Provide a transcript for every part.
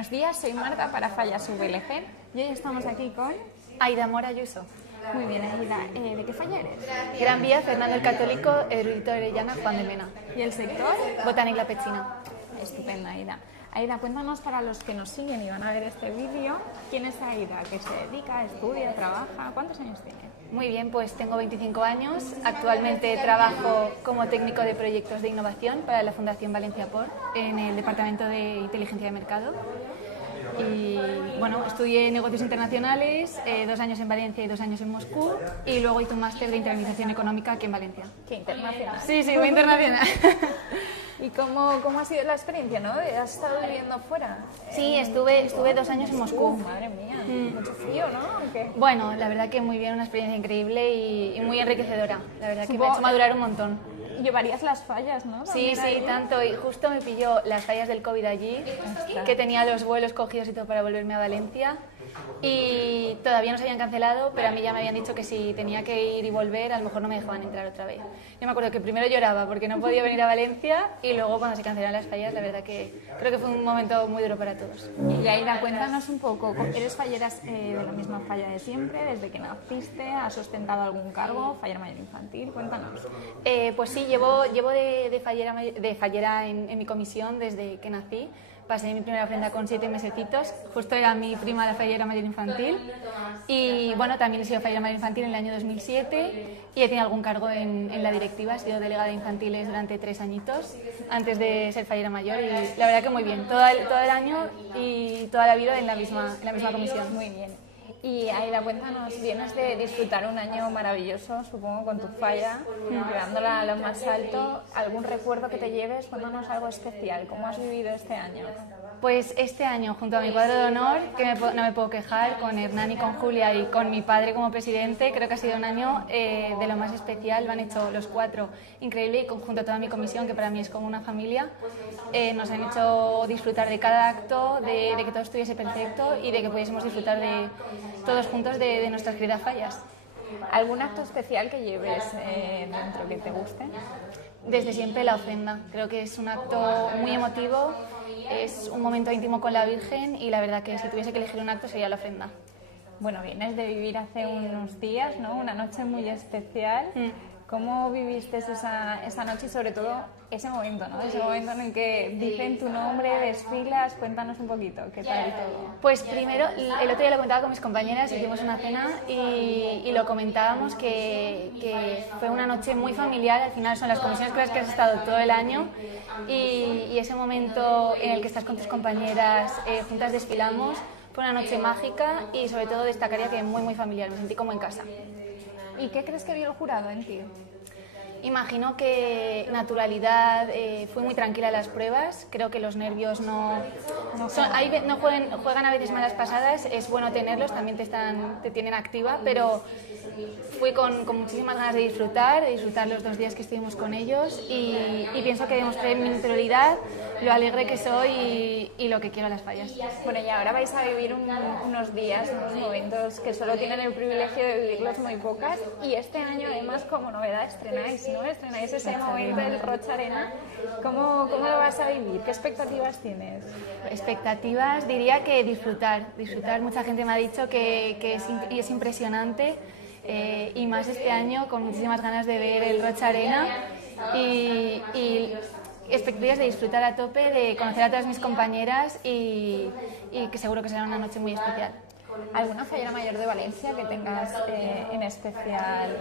Buenos días, soy Marta para Fallas VLG y hoy estamos aquí con Aida Mora Ayuso. Muy bien, Aida. ¿De qué falla eres? Gran Vía, Fernando el Católico, Erudito Orellana, Juan de Mena. ¿Y el sector? Botánica La Pechina. Estupenda, Aida. Aida, cuéntanos para los que nos siguen y van a ver este vídeo, ¿quién es Aida? ¿Qué se dedica? ¿Estudia? ¿Trabaja? ¿Cuántos años tiene? Muy bien, pues tengo 25 años. Actualmente trabajo como técnico de proyectos de innovación para la Fundación Valencia Port en el Departamento de Inteligencia de Mercado. Y bueno, estudié negocios internacionales, 2 años en Valencia y 2 años en Moscú, y luego hice un máster de internalización económica aquí en Valencia. ¿Qué internacional? Sí, muy internacional. ¿Y cómo ha sido la experiencia, no? ¿Has estado viviendo fuera? Sí, estuve 2 años en Moscú. Madre mía, mucho frío, ¿no? ¿Qué? Bueno, la verdad que muy bien, una experiencia increíble y muy enriquecedora. La verdad que me ha hecho madurar un montón. Llevarías las fallas, ¿no? Sí, tanto. Y justo me pilló las fallas del COVID allí, que tenía los vuelos cogidos y todo para volverme a Valencia. Y todavía no se habían cancelado, pero a mí ya me habían dicho que si tenía que ir y volver, a lo mejor no me dejaban entrar otra vez. Yo me acuerdo que primero lloraba porque no podía venir a Valencia y luego cuando se cancelaron las fallas, la verdad que creo que fue un momento muy duro para todos. Y Aida, cuéntanos un poco, ¿eres falleras de la misma falla de siempre, desde que naciste? ¿Has ostentado algún cargo, fallera mayor infantil? Cuéntanos. Pues sí, llevo de fallera en mi comisión desde que nací. Pasé mi primera ofrenda con 7 mesecitos, justo era mi prima la fallera mayor infantil. Y bueno, también he sido fallera mayor infantil en el año 2007 y he tenido algún cargo en la directiva. He sido delegada de infantiles durante 3 añitos antes de ser fallera mayor y la verdad que muy bien. Todo el año y toda la vida en la misma comisión. Muy bien. Y Aida, cuéntanos, vienes de disfrutar un año maravilloso, supongo, con tu falla, llevándola a lo más alto. ¿Algún recuerdo que te lleves? Cuéntanos algo especial. ¿Cómo has vivido este año? Pues este año, junto a mi cuadro de honor, que no me puedo quejar, con Hernán y con Julia y con mi padre como presidente, creo que ha sido un año de lo más especial. Lo han hecho los 4 increíble y junto a toda mi comisión, que para mí es como una familia, nos han hecho disfrutar de cada acto, de que todo estuviese perfecto y de que pudiésemos disfrutar de todos juntos de nuestras queridas fallas. ¿Algún acto especial que lleves dentro que te guste? Desde siempre la ofrenda. Creo que es un acto muy emotivo, es un momento íntimo con la Virgen y la verdad que si tuviese que elegir un acto sería la ofrenda. Bueno, vienes de vivir hace unos días, ¿no? Una noche muy especial. ¿Cómo viviste esa noche y sobre todo ese momento, ¿no? Ese momento en el que dicen tu nombre, desfilas? Cuéntanos un poquito, ¿qué tal todo? Pues primero, el otro día lo comentaba con mis compañeras, hicimos una cena y lo comentábamos que fue una noche muy familiar. Al final son las comisiones con las que has estado todo el año y ese momento en el que estás con tus compañeras, juntas desfilamos, fue una noche mágica y sobre todo destacaría que muy familiar, me sentí como en casa. ¿Y qué crees que vio el jurado en ti? Imagino que naturalidad, fui muy tranquila en las pruebas, creo que los nervios juegan a veces malas pasadas, es bueno tenerlos, también te tienen activa, pero fui con muchísimas ganas de disfrutar los 2 días que estuvimos con ellos y pienso que demostré mi interioridad, lo alegre que soy y lo que quiero a las fallas. Bueno, y ahora vais a vivir unos días, unos momentos que solo tienen el privilegio de vivirlos muy pocas y este año además como novedad estrenáis, ¿no? Estrenáis ese momento del Rocha Arena. ¿Cómo lo vas a vivir? ¿Qué expectativas tienes? Expectativas, diría que disfrutar. Mucha gente me ha dicho que es impresionante y más este año con muchísimas ganas de ver el Rocha Arena y expectativas de disfrutar a tope, de conocer a todas mis compañeras y que seguro que será una noche muy especial. ¿Alguna fallera mayor de Valencia que tengas en especial?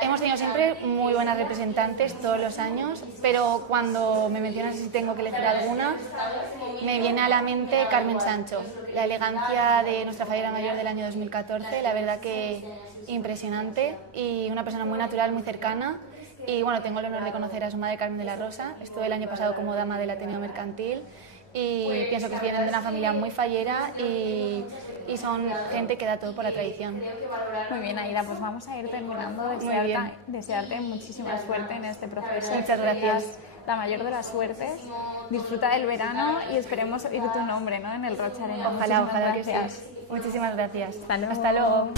Hemos tenido siempre muy buenas representantes todos los años, pero cuando me mencionas si tengo que elegir alguna, me viene a la mente Carmen Sancho. La elegancia de nuestra fallera mayor del año 2014, la verdad que impresionante y una persona muy natural, muy cercana. Y bueno, tengo el honor de conocer a su madre Carmen de la Rosa. Estuve el año pasado como dama del Ateneo Mercantil y pienso que vienen de una familia muy fallera y son gente que da todo por la tradición. Muy bien, Aida, pues vamos a ir terminando. Desearte muchísima suerte en este proceso. Muchas gracias. La mayor de las suertes. Disfruta del verano y esperemos oír tu nombre, ¿no? En el Rocha Arena. Ojalá que sí. Muchísimas gracias. Hasta luego. Hasta luego.